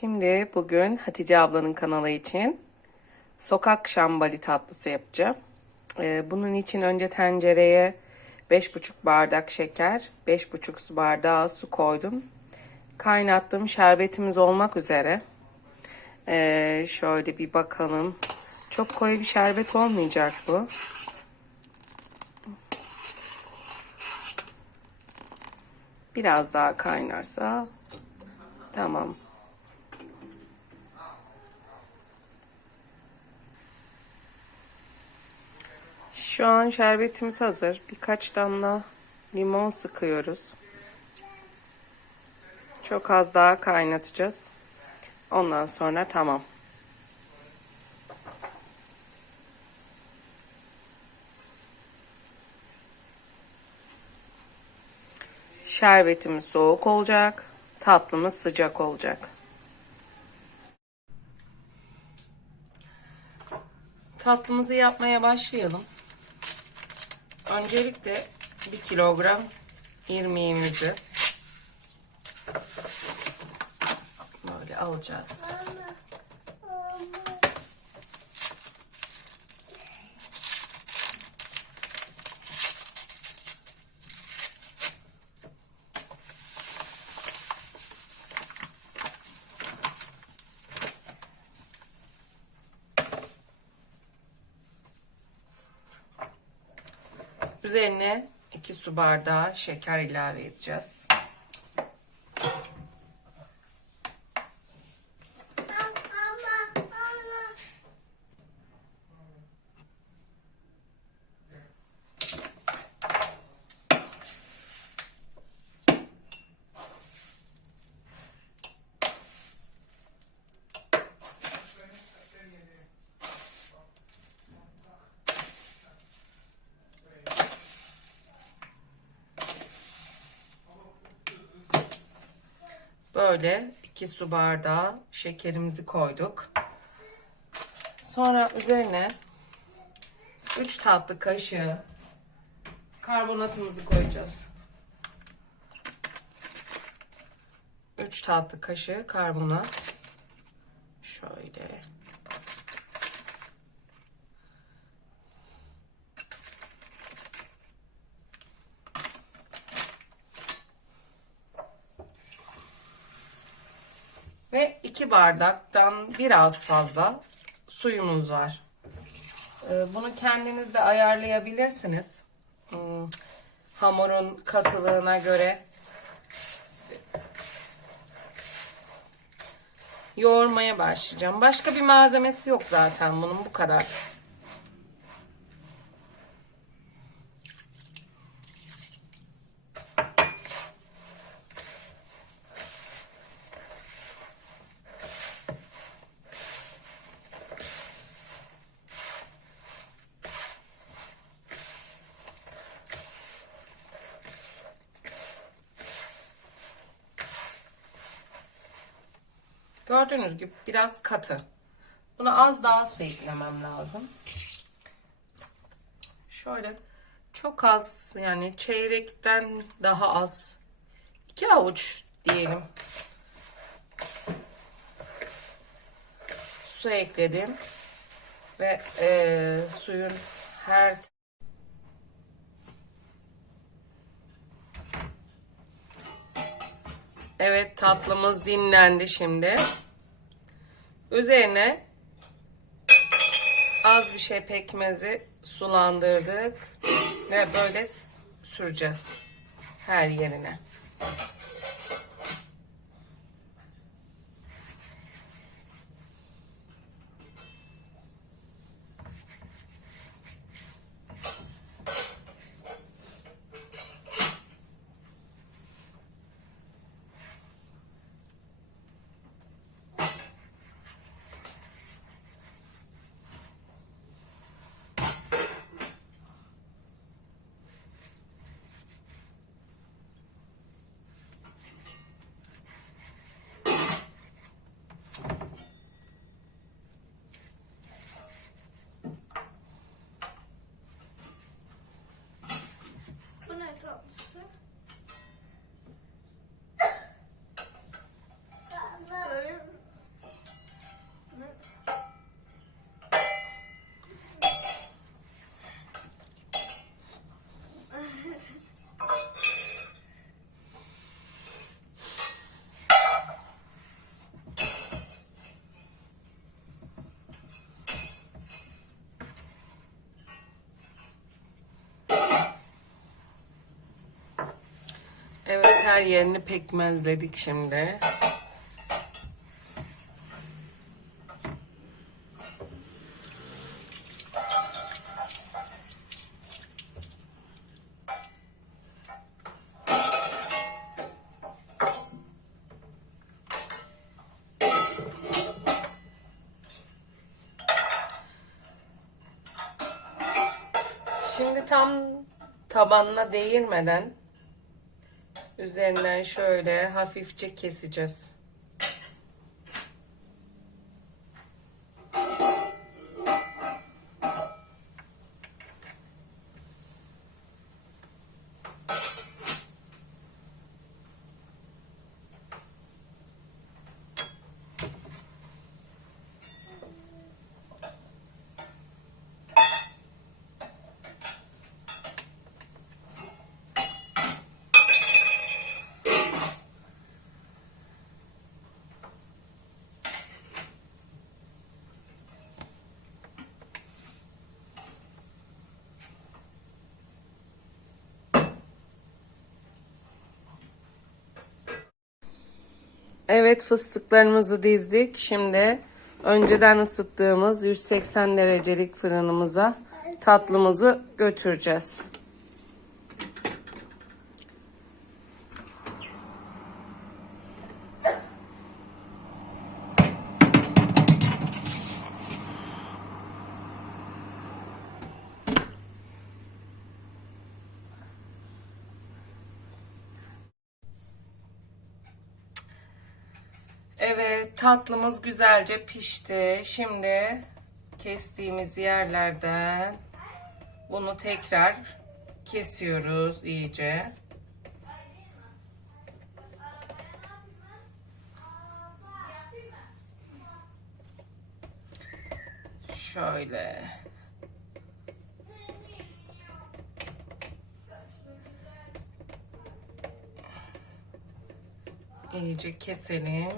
Şimdi bugün Hatice ablanın kanalı için sokak şambali tatlısı yapacağım. Ee, bunun için önce tencereye 5,5 bardak şeker, 5,5 su bardağı su koydum. Kaynattım şerbetimiz olmak üzere. Ee, şöyle bir bakalım. Çok koyu bir şerbet olmayacak bu. Biraz daha kaynarsa tamam. Şu an şerbetimiz hazır. Birkaç damla limon sıkıyoruz. Çok az daha kaynatacağız. Ondan sonra tamam. Şerbetimiz soğuk olacak. Tatlımız sıcak olacak. Tatlımızı yapmaya başlayalım. Öncelikle 1 kilogram irmiğimizi böyle alacağız. Üzerine 2 su bardağı şeker ilave edeceğiz. Böyle 2 su bardağı şekerimizi koyduk. Sonra üzerine 3 tatlı kaşığı karbonatımızı koyacağız. 3 tatlı kaşığı karbonat. Şöyle. Ve 2 bardaktan biraz fazla suyumuz var. Ee, Bunu kendiniz de ayarlayabilirsiniz. Hmm, Hamurun katılığına göre. Yoğurmaya başlayacağım. Başka bir malzemesi yok zaten bunun bu kadar. Gördüğünüz gibi biraz katı. Buna az daha su eklemem lazım. Şöyle çok az yani çeyrekten daha az. iki avuç diyelim. Su ekledim. Ve eee, suyun her Evet tatlımız dinlendi şimdi. Üzerine az bir şey pekmezi sulandırdık ve böyle süreceğiz her yerine. Her yerini pekmezledik şimdi. Şimdi tam tabanına değirmeden üzerinden şöyle hafifçe keseceğiz. Evet fıstıklarımızı dizdik. Şimdi önceden ısıttığımız 180 derecelik fırınımıza tatlımızı götüreceğiz. Evet tatlımız güzelce pişti. Şimdi kestiğimiz yerlerden bunu tekrar kesiyoruz iyice. Şöyle. İyice keselim.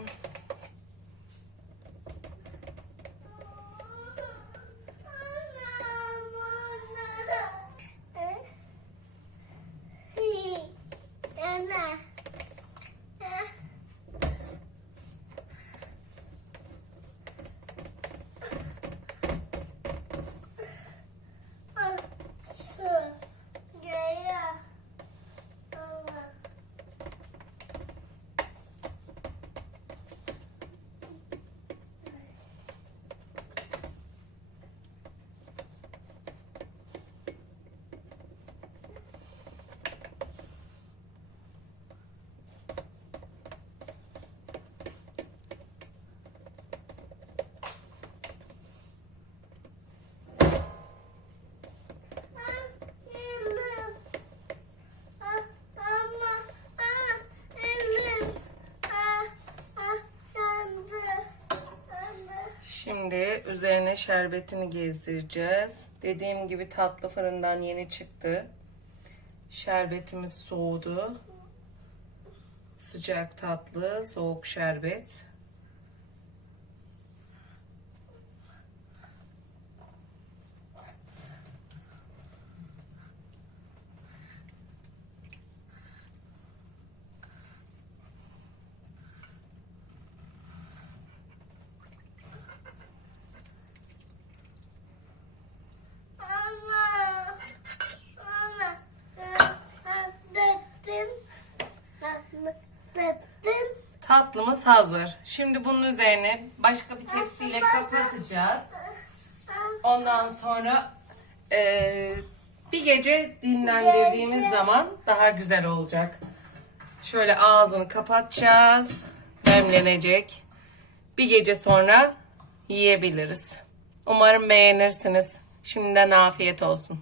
Üzerine şerbetini gezdireceğiz. Dediğim gibi tatlı fırından yeni çıktı. Şerbetimiz soğudu. Sıcak tatlı, soğuk şerbet. Tatlımız hazır. Şimdi bunun üzerine başka bir tepsiyle kapatacağız. Ondan sonra eee, bir gece dinlendirdiğimiz zaman daha güzel olacak. Şöyle ağzını kapatacağız. Demlenecek. Bir gece sonra yiyebiliriz. Umarım beğenirsiniz. Şimdiden afiyet olsun.